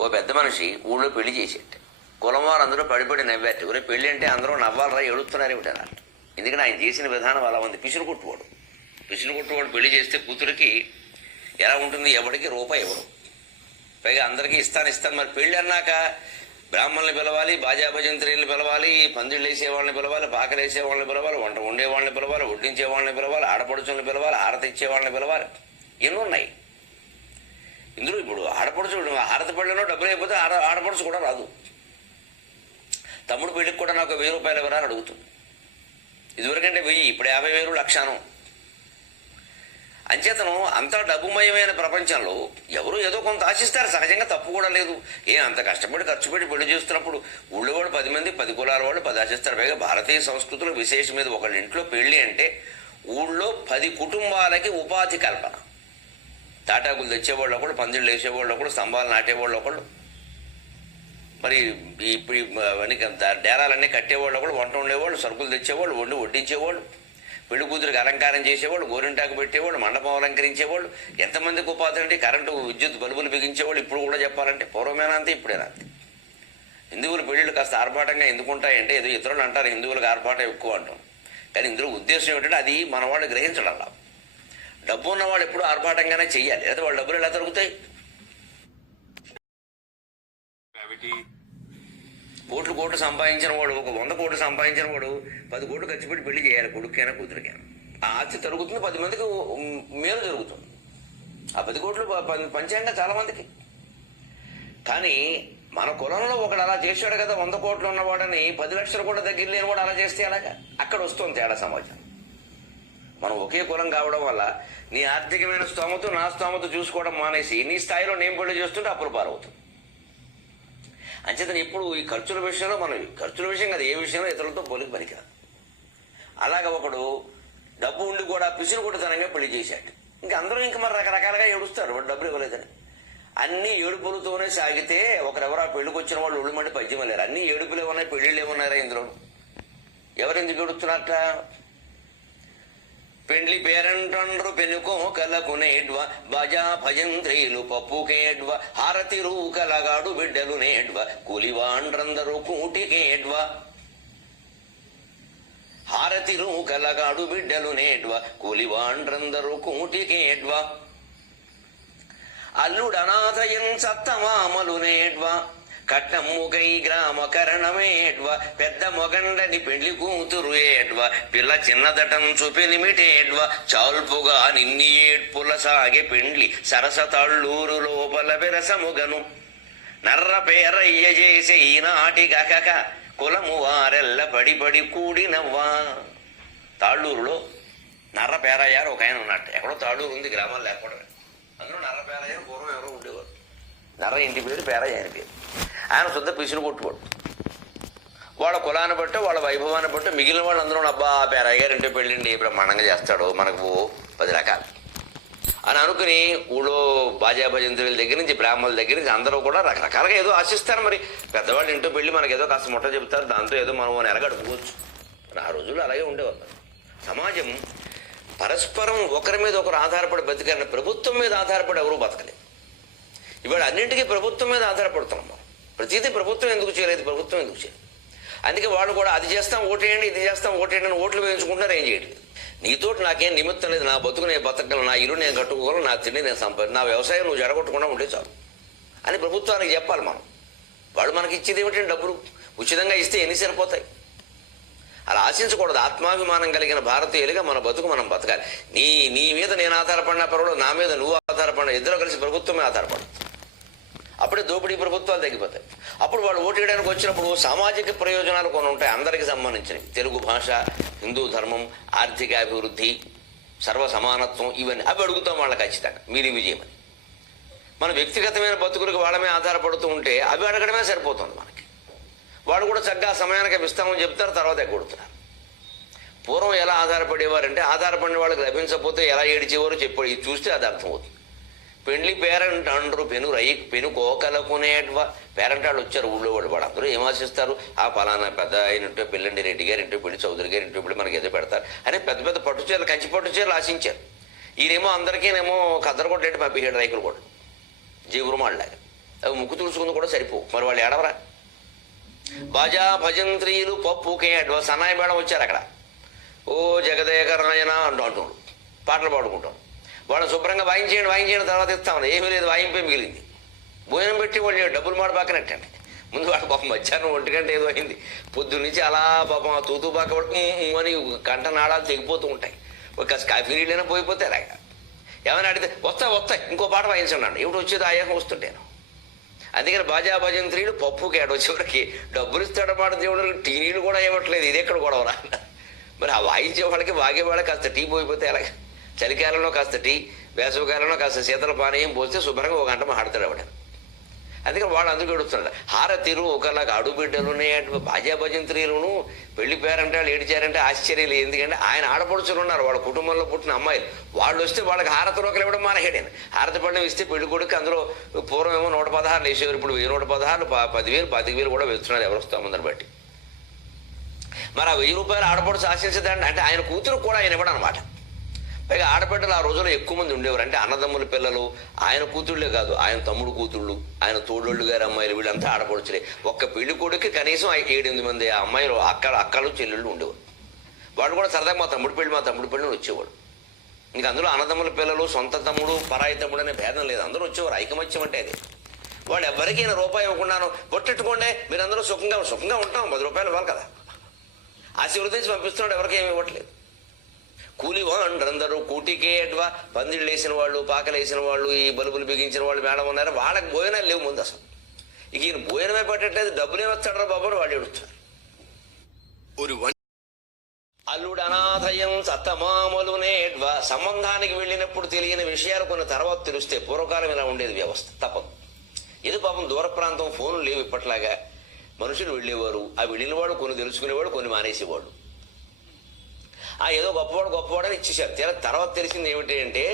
ఓ పెద్ద మనిషి ఊళ్ళో పెళ్ళి చేసేట కులం వారు అందరూ పడిపడి నవ్వారు. ఒరే పెళ్ళి అంటే అందరూ నవ్వాలరా ఎడుతున్నారు ఏమిటన్నారు ఎందుకంటే ఆయన చేసిన విధానం అలా ఉంది. పిసురు కొట్టువాడు. పిసురు కొట్టువాడు పెళ్ళి చేస్తే కూతురికి ఎలా ఉంటుంది? ఎవరికి రూపాయి ఇవ్వడం పైగా అందరికీ ఇస్తాను ఇస్తాను. మరి పెళ్ళి అన్నాక బ్రాహ్మణులు పిలవాలి బాజా పిలవాలి పందిళ్ళు వేసేవాళ్ళని పిలవాలి పాకలు వేసే వాళ్ళని పిలవాలి వంట వండే వాళ్ళని పిలవాలి వడ్డించే వాళ్ళని పిలవాలి ఆడపడుచుని పిలవాలి ఆరతి ఇచ్చే వాళ్ళని పిలవాలి. ఎన్నో ఉన్నాయి. ఇందులో ఇప్పుడు ఆడపడుచు ఆడత పెళ్ళిలో డబ్బులు అయిపోతే ఆడ ఆడపడుచు కూడా రాదు. తమ్ముడు పెళ్ళికి కూడా నాకు వెయ్యి రూపాయలు ఇవ్వరా అడుగుతుంది. ఇదివరకంటే వెయ్యి ఇప్పుడు యాభై వేలు లక్షాను. అంచేతను అంతా డబ్బుమయమైన ప్రపంచంలో ఎవరు ఏదో కొంత ఆశిస్తారు సహజంగా తప్పు కూడా లేదు. ఏ అంత కష్టపడి ఖర్చు పెట్టి పెళ్ళి చేస్తున్నప్పుడు ఊళ్ళో వాడు పది మంది పది కులాల వాళ్ళు పది ఆశిస్తారు. పైగా భారతీయ సంస్కృతిలో విశేషం మీద ఒకళ్ళ ఇంట్లో పెళ్ళి అంటే ఊళ్ళో పది కుటుంబాలకి ఉపాధి కల్పన. తాటాకులు తెచ్చేవాళ్ళు ఒకళ్ళు పందిళ్ళు వేసేవాళ్ళు ఒకళ్ళు స్తంభాలు నాటేవాళ్ళు ఒకళ్ళు. మరి ఇప్పుడు ఈ అవన్నీ డేరాలన్నీ కట్టేవాళ్ళు ఒకళ్ళు వంట ఉండేవాళ్ళు సరుకులు తెచ్చేవాళ్ళు వండి వడ్డించేవాళ్ళు పెళ్ళి కూతురికి అలంకారం చేసేవాళ్ళు గోరింటాకు పెట్టేవాళ్ళు మండపం అలంకరించేవాళ్ళు ఎంతమందికి ఉపాధి అండి కరెంటు విద్యుత్ బల్బులు బిగించేవాళ్ళు ఇప్పుడు కూడా చెప్పాలంటే పూర్వమేనా అంతే ఇప్పుడేనా అంతే. హిందువులు పెళ్ళిళ్ళు కాస్త ఆర్భాటంగా ఎందుకుంటాయంటే ఏదో ఇతరులు అంటారు హిందువులకు ఆర్భాటం ఎక్కువ అంటాం. కానీ ఇందులో ఉద్దేశం ఏమిటంటే అది మన వాళ్ళు గ్రహించడం డబ్బు ఉన్నవాళ్ళు ఎప్పుడు ఆర్భాటంగానే చెయ్యాలి. లేదా వాళ్ళ డబ్బులు ఎలా దొరుకుతాయి? కోట్లు కోట్లు సంపాదించిన వాడు ఒక వంద కోట్లు సంపాదించిన వాడు పది కోట్లు ఖర్చు పెట్టి పెళ్ళి చేయాలి కొడుకైనా కూతురికైనా. ఆస్తి తరుగుతుంది పది మందికి మేలు జరుగుతుంది. ఆ పది కోట్లు పంచాయంగా చాలా మందికి. కానీ మన కులంలో ఒకడు అలా చేశాడు కదా వంద కోట్లు ఉన్నవాడని పది లక్షలు కూడా దగ్గర లేని వాడు అలా చేస్తే అలాగా అక్కడ వస్తుంది తేడా సమాజం. మనం ఒకే కులం కావడం వల్ల నీ ఆర్థికమైన స్తోమత నా స్తోమత చూసుకోవడం మానేసి నీ స్థాయిలో నేను పెళ్ళి చేస్తుంటే అప్పులు పారవుతుంది అంచేతను ఇప్పుడు ఈ ఖర్చుల విషయంలో మనం ఖర్చుల విషయం కదా ఏ విషయంలో ఇతరులతో పోలికి పనికిరాదు. అలాగ ఒకడు డబ్బు ఉండి కూడా పిసిరు కొట్టుతనంగా పెళ్ళి చేశాడు. ఇంకా అందరూ ఇంకా మరి రకరకాలుగా ఏడుస్తారు వాడు డబ్బులు ఇవ్వలేదని. అన్ని ఏడుపులతోనే సాగితే ఒకరెవరు ఆ పెళ్ళికి వచ్చిన వాళ్ళు ఒళ్ళు మండి పద్యం లేరు. అన్ని ఏడుపులు ఏమన్నాయి పెళ్ళిళ్ళు ఏమన్నారా ఇందులో ఎవరెందుకు ఏడుస్తున్నట్ట పెండ్లి పేరంటండ్రు పెనుకో కలకునేడ్వ బజా భజంత్రీలు పప్పుకేడ్వ హారతి రూకలగాడు బిడ్డలు నేడ్వ కూలివాండ్రందరూ కూటికేడ్వ. హారతి రూకలగాడు బిడ్డలు నేడ్వ కూలివాండ్రందరూ కూటికేడ్వ. అల్లుడనాథయం సత్తమామలు నేడ్వ కట్నమ్ముకై గ్రామ కరణమేడ్వ పెద్ద మొగండని పెళ్ళి కూతురు ఏడ్వ పిల్ల చిన్నదటం చూపినిమిటేడ్వ చాల్పుగా నిన్ని ఏడ్పుల సాగే పెండ్లి సరస తళ్ళూరు లోపల విరసముగను. నర్ర పేరయ్య చేసే ఈనాటి గకక కులము వారెల్ల పడి పడి కూడినవ్వా. తాళ్ళూరులో నర్ర పేరయ్యారు ఒక ఆయన ఉన్నట్టు ఎక్కడో తాళ్ళూరు ఉంది గ్రామాలు లేకపోవడమే అందులో నర్ర పేరయ్యారు పూర్వం ఎవరో ఉండేవారు. నర్ర ఇంటి పేరు పేరయ్య పేరు. ఆయన సొంత పిసులు కొట్టుకోడు. వాళ్ళ కులాన్ని బట్టి వాళ్ళ వైభవాన్ని బట్టి మిగిలిన వాళ్ళు అందరూ అబ్బా పేరయ్య గారు ఇంటి పెళ్ళిండి బ్రహ్మాండంగా చేస్తాడు మనకు పది రకాలు. అని అనుకుని ఊళ్ళో బాజా భజంతుల దగ్గర నుంచి బ్రాహ్మణుల దగ్గర నుంచి అందరూ కూడా రకరకాలుగా ఏదో ఆశిస్తారు మరి. పెద్దవాళ్ళు ఇంటో పెళ్ళి మనకి ఏదో కాస్త ముట్ట చెబుతారు దాంతో ఏదో మనం ఎరగడుకోవచ్చు ఆ రోజుల్లో అలాగే ఉండేవారు సమాజం పరస్పరం ఒకరి మీద ఒకరు ఆధారపడి బతికారని ప్రభుత్వం మీద ఆధారపడి ఎవరూ బతకలేదు. ఇవాళ అన్నింటికీ ప్రభుత్వం మీద ఆధారపడుతున్నాం ప్రతిదీ ప్రభుత్వం ఎందుకు చేయలేదు? ప్రభుత్వం ఎందుకు చేయలేదు? అందుకే వాళ్ళు కూడా అది చేస్తాం ఓటేయండి ఇది చేస్తాం ఓటేయండి అని ఓట్లు వేయించుకుంటున్నారు ఏం చేయట్లేదు. నీతో నాకేం నిమిత్తం లేదు నా బతుకు నేను బతకగలను నా ఇల్లు నేను కట్టుకోగలను నా తిండి నేను సంపాది నా వ్యవసాయం నువ్వు జడగొట్టకుండా ఉంటే చాలు. అని ప్రభుత్వానికి చెప్పాలి మనం. వాళ్ళు మనకి ఇచ్చేది ఏమిటంటే డబ్బులు? ఉచితంగా ఇస్తే ఎన్ని సరిపోతాయి? అలా ఆశించకూడదు. ఆత్మాభిమానం కలిగిన భారతీయులుగా మన బతుకు మనం బతకాలి. నీ నీ మీద నేను ఆధారపడినా పర్వాలేదు నా మీద నువ్వు ఆధారపడిన ఇద్దరు కలిసి ప్రభుత్వమే ఆధారపడదు అప్పుడే దోపిడీ ప్రభుత్వాలు తగ్గిపోతాయి అప్పుడు వాళ్ళు ఓటు వేయడానికి వచ్చినప్పుడు సామాజిక ప్రయోజనాలు కొన్ని ఉంటాయి అందరికి సంబంధించినవి. తెలుగు భాష హిందూ ధర్మం ఆర్థిక అభివృద్ధి సర్వ సమానత్వం ఇవన్నీ. అవి అడుగుతాం వాళ్ళకి ఖచ్చితంగా. మీరు ఇవి చేయమని మన వ్యక్తిగతమైన బతుకులకు వాళ్ళమే ఆధారపడుతూ ఉంటే అవి అడగడమే సరిపోతుంది మనకి. వాళ్ళు కూడా చక్కగా సమయానికి ఇస్తామని చెప్తారు తర్వాత ఎగ్గొడుతున్నారు. పూర్వం ఎలా ఆధారపడేవారంటే ఆధారపడిన వాళ్ళకి లభించకపోతే ఎలా ఏడిచేవారో చెప్పాడు ఇది చూస్తే అది అర్థమవుతుంది. పెండ్లి పేరెంట్ అంటారు పెను రై పెను కోకలకునే పేరెంట్ వాళ్ళు వచ్చారు ఊళ్ళో వాళ్ళు. వాడు అందరూ ఏం ఆశిస్తారు? ఆ ఫలానా పెద్ద అయినట్టు పెళ్ళండి రెడ్డి గారి ఇంటో పెళ్ళి చౌదరి గారి ఇంటో పెళ్ళి మనకి ఏదో పెడతారు అని పెద్ద పెద్ద పట్టు చీరలు కంచి పట్టు చీరలు ఆశించారు. ఈయనేమో అందరికీనేమో కద్దరు కొట్టేట్టు పంపించాడు రైకులు కూడా. జీవురుమాళ్ళలాగా. అవి ముక్కు తుడుచుకుంది కూడా సరిపోవు. మరి వాళ్ళు ఏడవరా? భజా భజంత్రీలు పప్పు కేడ్వ సన్నాయి మేడం వచ్చారు అక్కడ. ఓ జగదేకరాయన అంటూ అంటున్నారు పాటలు పాడుకుంటాం. వాళ్ళు శుభ్రంగా వాయించేయండి వాయించేయండి తర్వాత ఇస్తామని ఏమీ లేదు వాయింపే మిగిలింది. భోజనం పెట్టి వాళ్ళు డబ్బులు మాట పక్కనట్టండి ముందు వాడు పాపం మధ్యాహ్నం ఒంటి గంట ఏదో అయింది. పొద్దున్న నుంచి అలా పాపం ఆ తూతూ పాక అని కంట నాడాలు తెగిపోతూ ఉంటాయి. ఒక కాఫీ నీళ్ళైనా పోయిపోతే అలాగా ఏమైనా అడిగితే వస్తా వస్తాయి ఇంకో పాట వాయించండి ఇప్పుడు వచ్చేది? ఆయాసం వస్తుంటాను. అందుకని బాజా భజంత్రీలు పప్పు కేడు చివరికి డబ్బులు ఇస్తాడన్నమాట దేవుడు. టీ నీళ్ళు కూడా ఇవ్వట్లేదు ఇది ఎక్కడ గొడవరా? మరి ఆ వాయించే వాళ్ళకి వాగే వాళ్ళకి కాస్త టీ పోయిపోతే ఎలాగ? చలికాలంలో కాస్త టీ వేసవికాలంలో కాస్త శీతల పానీయం పోస్తే శుభ్రంగా ఒక గంట మాట్లాడతాడు ఆవిడ. అందుకని వాళ్ళు అందుకు ఎడుతున్నాడు హారతిరు ఒకలాగా అడుబిడ్డలు భాజా భజంత్రీలను పెళ్ళి పేరంటే వాళ్ళు ఏడిచారంటే ఆశ్చర్యం లేదు. ఎందుకంటే ఆయన ఆడపడుచులు ఉన్నారు. వాళ్ళ కుటుంబంలో పుట్టిన అమ్మాయిలు. వాళ్ళు వస్తే వాళ్ళకి హారత రోకలు ఇవ్వడం మానేహాడు హారతి పళ్ళం ఇస్తే పెళ్ళి కొడుకు అందులో పూర్వం ఏమో నూట పదహారులు వేసేవారు. ఇప్పుడు వెయ్యి నూట పదహారులు పదివేలు పదివేలు పది వేలు కూడా వెళ్తున్నారు ఎవరు వస్తామందని బట్టి. మరి ఆ వెయ్యి రూపాయలు ఆడపడుచు ఆశించదండి. అంటే ఆయన కూతురు కూడా ఆయన ఇవ్వడం అనమాట పైగా ఆడబిడ్డలు ఆ రోజుల్లో ఎక్కువ మంది ఉండేవారు. అంటే అన్నదమ్ముల పిల్లలు ఆయన కూతుళ్ళే కాదు ఆయన తమ్ముడు కూతుళ్ళు ఆయన తోడోళ్ళు గారు అమ్మాయిలు వీళ్ళంతా ఆడపడుచులే. ఒక్క పెళ్ళి కొడుకు కనీసం ఏడెనిమిది మంది ఆ అమ్మాయిలు అక్క అక్కలు చెల్లెళ్ళు ఉండేవారు. వాడు కూడా సరదాగా మా తమ్ముడు పెళ్ళి మా తమ్ముడు పెళ్ళి వచ్చేవాడు ఇంకా అందులో అన్నదమ్ముల పిల్లలు సొంత తమ్ముడు పరాయి తమ్ముడు అనే భేదం లేదు. అందరూ వచ్చేవారు ఐకమత్యం అంటే అది. వాళ్ళు ఎవరికైనా రూపాయి ఇవ్వకుండాను పొట్టెట్టుకోండి మీరు అందరూ సుఖంగా సుఖంగా ఉంటాం పది రూపాయలు ఇవ్వాలి కదా. ఆశీర్వదించి పంపిస్తున్నాడు ఎవరికి ఏమి ఇవ్వట్లేదు. కూలివాండ్రందరూ పందిళ్ళు వేసిన వాళ్ళు పాకలేసిన వాళ్ళు ఈ బలుబులు బిగించిన వాళ్ళు మేడం ఉన్నారు? వాళ్ళకి భోజనాలు లేవు ముందు అసలు. ఇక ఈయన భోజనమే పెట్టట్లేదు డబ్బులే వస్తాడరా బాబు వాళ్ళు ఎడుతారు అల్లుడు అనాథయం సత్తమామలు సంబంధానికి వెళ్ళినప్పుడు తెలియని విషయాలు కొన్ని తర్వాత తెలిస్తే పూర్వకాలం ఇలా ఉండేది వ్యవస్థ. తప్పదు. ఇది పాపం దూర ప్రాంతం ఫోన్లు లేవు ఇప్పట్లాగా. మనుషులు వెళ్ళేవారు. ఆ వెళ్ళిన వాడు కొన్ని తెలుసుకునేవాడు కొన్ని మానేసేవాడు ఆ ఏదో గొప్పవాడు గొప్పవాడని ఇచ్చేసారు తీరా తర్వాత తెలిసింది ఏమిటి అంటే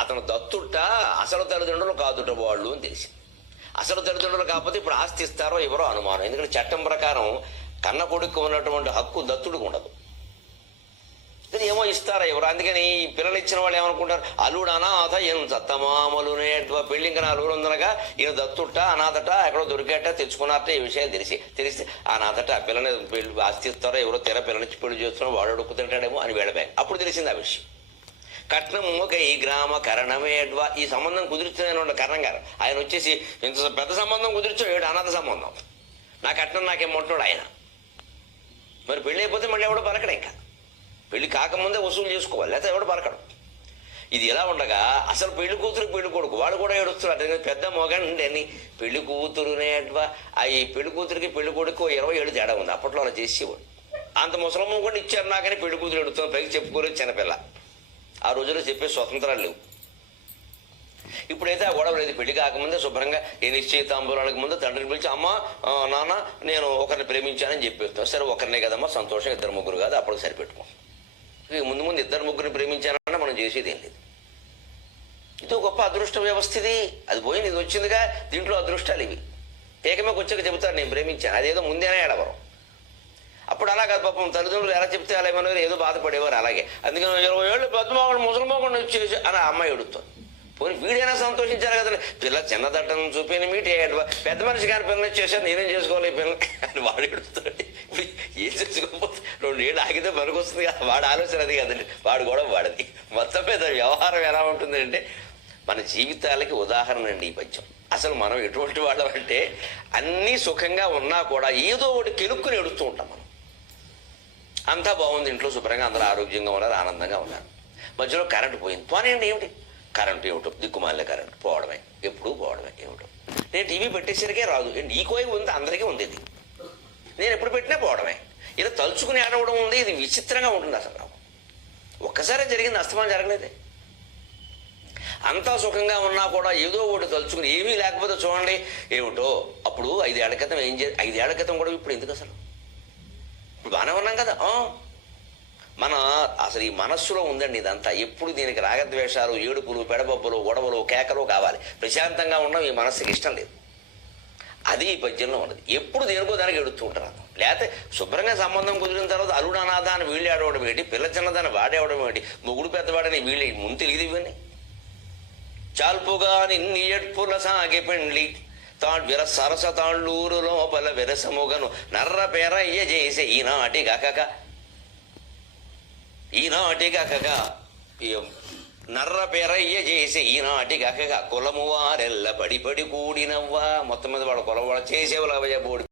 అతను దత్తుట అసలు తల్లిదండ్రులు కాదుట వాళ్ళు అని తెలిసింది. అసలు తల్లిదండ్రులు కాకపోతే ఇప్పుడు ఆస్తి ఇస్తారో ఎవరో అనుమానం. ఎందుకంటే చట్టం ప్రకారం కన్న కొడుకు ఉన్నటువంటి హక్కు దత్తుడికి ఉండదు. ఏమో ఇస్తారా ఎవరు? అందుకని ఈ పిల్లలు ఇచ్చిన వాళ్ళు ఏమనుకుంటారు? అల్లుడు అనాథ ఈయన సత్తమామలు పెళ్ళి ఇంకా నాలుగు ఉందనగా ఈయన దత్తుట అనాథట ఎక్కడో దొరికేట తెచ్చుకున్నారట ఈ విషయాలు తెలిసి తెలిసి అనాథట ఆ పిల్లని పెళ్ళి ఆస్తిస్తారో ఎవరో తెర పిల్లనిచ్చి పెళ్ళి చేస్తున్నారో వాడు అడుగుతుంటాడేమో అని వెళ్ళబాయి అప్పుడు తెలిసింది ఆ విషయం. కట్నం ఒక ఈ గ్రామ కరణమేడ్వ ఈ సంబంధం కుదురుతున్నాను కరణం గారు. ఆయన వచ్చేసి ఇంత పెద్ద సంబంధం కుదిర్చాడు ఏడు అనాథ సంబంధం. నా కట్నం నాకేం ఆయన. మరి పెళ్ళి అయిపోతే మళ్ళీ ఎవడో పలకడు ఇంకా? పెళ్ళి కాకముందే వసూలు చేసుకోవాలి లేకపోతే ఎవడు పరకడం ఇది ఎలా ఉండగా అసలు పెళ్ళి కూతురు పెళ్ళి కొడుకు వాడు కూడా ఏడుస్తున్నారు. పెద్ద మొగండి పెళ్ళి కూతురునే ఆ ఈ పెళ్ళి కూతురికి పెళ్ళి కొడుకు ఓ ఇరవై ఏడు తేడా ఉంది. అప్పట్లో అలా చేసేవాడు. అంత ముసలమ్మ కూడా ఇచ్చారు నాకని పెళ్ళి కూతురు ఎడుతుంది పైకి చెప్పుకోలేదు చిన్నపిల్ల. ఆ రోజుల్లో చెప్పే స్వతంత్రాలు లేవు. ఇప్పుడైతే ఆ గొడవ లేదు. పెళ్ళి కాకముందే శుభ్రంగా ఈ నిశ్చయితాంబూలానికి ముందు తండ్రిని పిలిచి అమ్మ నాన్న నేను ఒకరిని ప్రేమించానని చెప్పేస్తాను. సరే ఒకరినే కదమ్మా సంతోషం ఇద్దరు ముగ్గురు కాదు అప్పుడు సరిపెట్టుకో. ముందు ముందు ఇద్దరు ముగ్గురిని ప్రేమించానన్నా మనం చేసేది ఏం లేదు. ఇది గొప్ప అదృష్ట వ్యవస్థ ఇది అది పోయింది ఇది వచ్చిందిగా దీంట్లో అదృష్టాలు ఇవి. ఏకమేకి వచ్చాక చెబుతారు నేను ప్రేమించాను. అదేదో ముందేనే ఏడవరం. అప్పుడు అలా కాదు పాపం తల్లిదండ్రులు ఎలా చెప్తే అలా ఏమన్నా ఏదో బాధపడేవారు అలాగే. అందుకని ఇరవై ఏళ్ళు పెద్ద మగడు వచ్చేసి అని ఆ అమ్మాయి ఎడుతుంది పోనీ వీడైనా సంతోషించారు కదా పిల్ల చిన్నదట్టం చూపిన మీటే పెద్ద మనిషి కానీ పిల్లలు చేశారు నేనేం చేసుకోవాలి ఈ పిల్ల అని వాడు ఎడుస్తాడు ఏం చేసుకోకపోతే రెండు ఏళ్ళు ఆగితే పనికి వస్తుంది కదా. వాడు ఆలోచన అది కదండి. వాడు కూడా వాడది. మొత్తం మీద వ్యవహారం ఎలా ఉంటుంది అంటే మన జీవితాలకి ఉదాహరణ అండి ఈ పద్యం. అసలు మనం ఎటువంటి వాళ్ళం అంటే అన్నీ సుఖంగా ఉన్నా కూడా ఏదో ఒకటి కెలుక్కుని ఎడుస్తూ ఉంటాం మనం. అంతా బాగుంది ఇంట్లో శుభ్రంగా అందరూ ఆరోగ్యంగా ఉన్నారు ఆనందంగా ఉన్నారు. మధ్యలో కరెంటు పోయింది. పోనీ ఏమిటి? కరెంటు ఇవ్వటం దిక్కుమాలిన కరెంటు పోవడమే ఎప్పుడూ పోవడమే ఇవ్వటం నేను టీవీ పెట్టేసరికే రాదు ఏంటి ఈ కోయి ఉంది అందరికీ ఉంది ఇది. నేను ఎప్పుడు పెట్టినా పోవడమే. ఇలా తలుచుకుని ఆడవడం ఉంది ఇది విచిత్రంగా ఉంటుంది అసలు నాకు. ఒక్కసారే జరిగింది అస్తమానం జరగలేదే. అంతా సుఖంగా ఉన్నా కూడా ఏదో ఒకటి తలుచుకుని ఏమీ లేకపోతే చూడండి ఏమిటో. అప్పుడు ఐదేళ్ళ క్రితం ఏం చే ఐదేళ్ళ క్రితం కూడా ఇప్పుడు ఎందుకు అసలు? ఇప్పుడు బాగానే ఉన్నాం కదా మన అసలు ఈ మనస్సులో ఉందండి ఇదంతా. ఎప్పుడు దీనికి రాగద్వేషాలు ఏడుపులు పెడబొబ్బలు గొడవలు కేకలు కావాలి. ప్రశాంతంగా ఉండడం ఈ మనస్సుకి ఇష్టం లేదు. అది ఈ పద్యంలో ఉన్నది. ఎప్పుడు దేనికో దానికి ఎడుతూ ఉంటారు లేకపోతే శుభ్రంగా సంబంధం కుదిరిన తర్వాత అల్లుడు అనాథాన్ని వీళ్ళు ఆడవడం ఏంటి? పిల్ల చిన్నదాన్ని వాడేవడం ఏంటి? మొగుడు పెద్దవాడని వీళ్ళు ముందు తెలియదు ఇవన్నీ చాల్పుగా నిన్ని ఎడ్పుల సాగి పెండ్లి. తాడ్విర సరస తాళ్ళూరు లోపల విరసముగను. నర్ర పేరయ్య చేసే ఈనాటి గకక ఈనాటి గకక నర్ర పేరయ్య చేసే ఈనాటి గకక కులము వారెల్ల పడి పడి కూడినవ్వా. మొత్తం మీద వాళ్ళ కులం వాళ్ళ చేసేవాళ్ళు బోడి